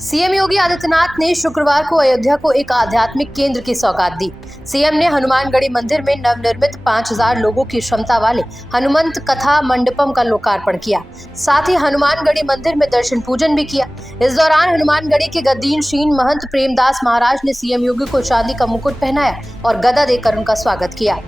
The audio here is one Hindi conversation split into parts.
सीएम योगी आदित्यनाथ ने शुक्रवार को अयोध्या को एक आध्यात्मिक केंद्र की सौगात दी। सीएम ने हनुमानगढ़ी मंदिर में नवनिर्मित 5000 लोगों की क्षमता वाले हनुमंत कथा मंडपम का लोकार्पण किया। साथ ही हनुमानगढ़ी मंदिर में दर्शन पूजन भी किया। इस दौरान हनुमानगढ़ी के गद्दीनशीन महंत प्रेमदास महाराज ने सीएम योगी को चांदी का मुकुट पहनाया और गदा देकर उनका स्वागत किया।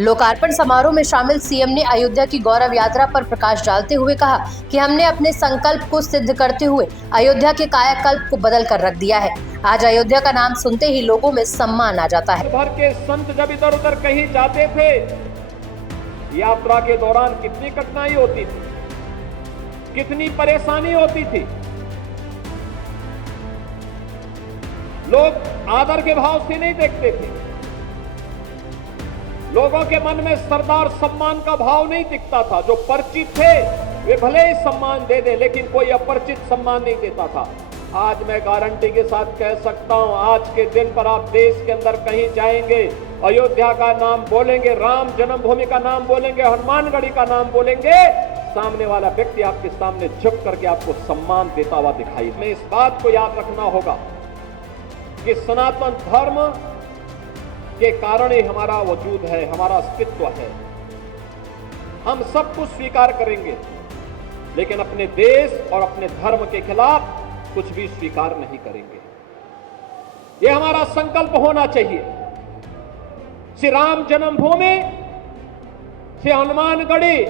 लोकार्पण समारोह में शामिल सीएम ने अयोध्या की गौरव यात्रा पर प्रकाश डालते हुए कहा कि हमने अपने संकल्प को सिद्ध करते हुए अयोध्या के कायाकल्प को बदल कर रख दिया है। आज अयोध्या का नाम सुनते ही लोगों में सम्मान आ जाता है। भर के संत जब इधर उधर कहीं जाते थे, यात्रा के दौरान कितनी कठिनाई होती थी, कितनी परेशानी होती थी। लोग आदर के भाव से नहीं देखते थे, लोगों के मन में सरदार सम्मान का भाव नहीं दिखता था। जो परिचित थे वे भले ही सम्मान दे दे, लेकिन कोई अपरिचित सम्मान नहीं देता था। आज मैं गारंटी के साथ कह सकता हूं, आज के दिन पर आप देश के अंदर कहीं जाएंगे, अयोध्या का नाम बोलेंगे, राम जन्मभूमि का नाम बोलेंगे, हनुमानगढ़ी का नाम बोलेंगे, सामने वाला व्यक्ति आपके सामने झुक करके आपको सम्मान देता हुआ दिखाई। हमें इस बात को याद रखना होगा कि सनातन धर्म के कारण ही हमारा वजूद है, हमारा अस्तित्व है। हम सब कुछ स्वीकार करेंगे, लेकिन अपने देश और अपने धर्म के खिलाफ कुछ भी स्वीकार नहीं करेंगे। यह हमारा संकल्प होना चाहिए। श्री राम जन्मभूमि, श्री हनुमानगढ़ी,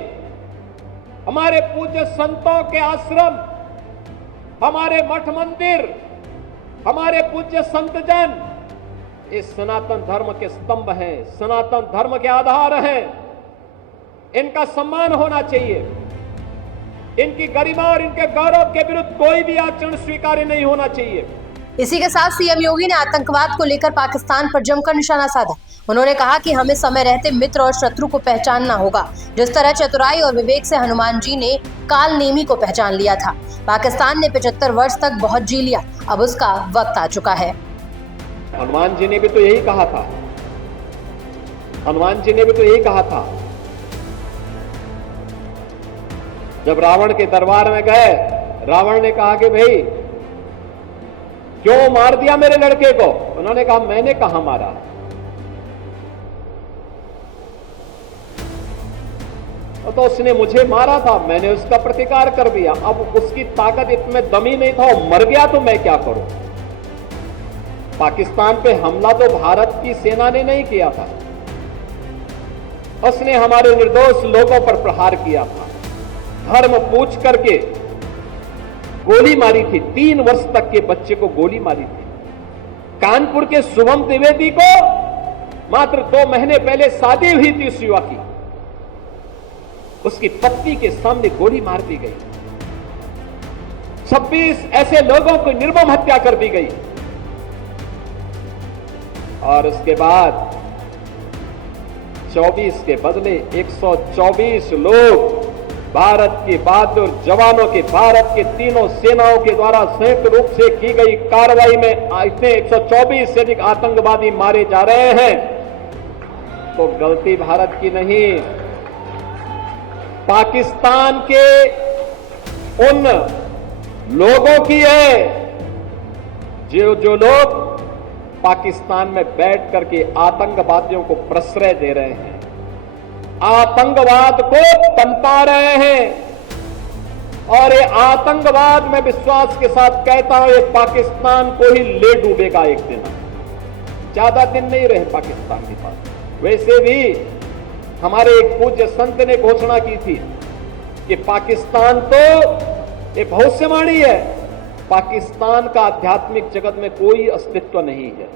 हमारे पूज्य संतों के आश्रम, हमारे मठ मंदिर, हमारे पूज्य संतजन इस सनातन धर्म के स्तंभ हैं, सनातन धर्म के आधार हैं। इनका सम्मान होना चाहिए। इनकी गरिमा और इनके गौरव के विरुद्ध कोई भी आचरण स्वीकार्य नहीं होना चाहिए। इसी के साथ सीएम योगी ने आतंकवाद को लेकर पाकिस्तान पर जमकर निशाना साधा। उन्होंने कहा कि हमें समय रहते मित्र और शत्रु को पहचानना होगा। जिस तरह चतुराई और विवेक से हनुमान जी ने काल नेमी को पहचान लिया था। पाकिस्तान ने 75 वर्ष तक बहुत जी लिया, अब उसका वक्त आ चुका है। हनुमान जी ने भी तो यही कहा था, हनुमान जी ने भी तो यही कहा था। जब रावण के दरबार में गए, रावण ने कहा कि भाई क्यों मार दिया मेरे लड़के को? उन्होंने कहा मैंने कहां मारा, तो उसने मुझे मारा था, मैंने उसका प्रतिकार कर दिया। अब उसकी ताकत इसमें दम ही नहीं था, वो मर गया तो मैं क्या करूं? पाकिस्तान पे हमला तो भारत की सेना ने नहीं किया था, उसने हमारे निर्दोष लोगों पर प्रहार किया था। धर्म पूछ करके गोली मारी थी, 3 वर्ष तक के बच्चे को गोली मारी थी। कानपुर के शुभम द्विवेदी को मात्र 2 महीने पहले शादी हुई थी उस युवा की, उसकी पत्नी के सामने गोली मार दी गई। 26 ऐसे लोगों को निर्मम हत्या कर दी गई। और उसके बाद 24 के बदले 124 लोग भारत के बहादुर जवानों के, भारत के तीनों सेनाओं के द्वारा संयुक्त रूप से की गई कार्रवाई में इतने 124 से अधिक आतंकवादी मारे जा रहे हैं। तो गलती भारत की नहीं, पाकिस्तान के उन लोगों की है जो लोग पाकिस्तान में बैठ करके आतंकवादियों को प्रश्रय दे रहे हैं, आतंकवाद को पनपा रहे हैं। और ये आतंकवाद में विश्वास के साथ कहता हूं, ये पाकिस्तान को ही ले डूबेगा एक दिन। ज्यादा दिन नहीं रहे पाकिस्तान के पास। वैसे भी हमारे एक पूज्य संत ने घोषणा की थी कि पाकिस्तान तो ये भविष्यवाणी है, पाकिस्तान का आध्यात्मिक जगत में कोई अस्तित्व नहीं है।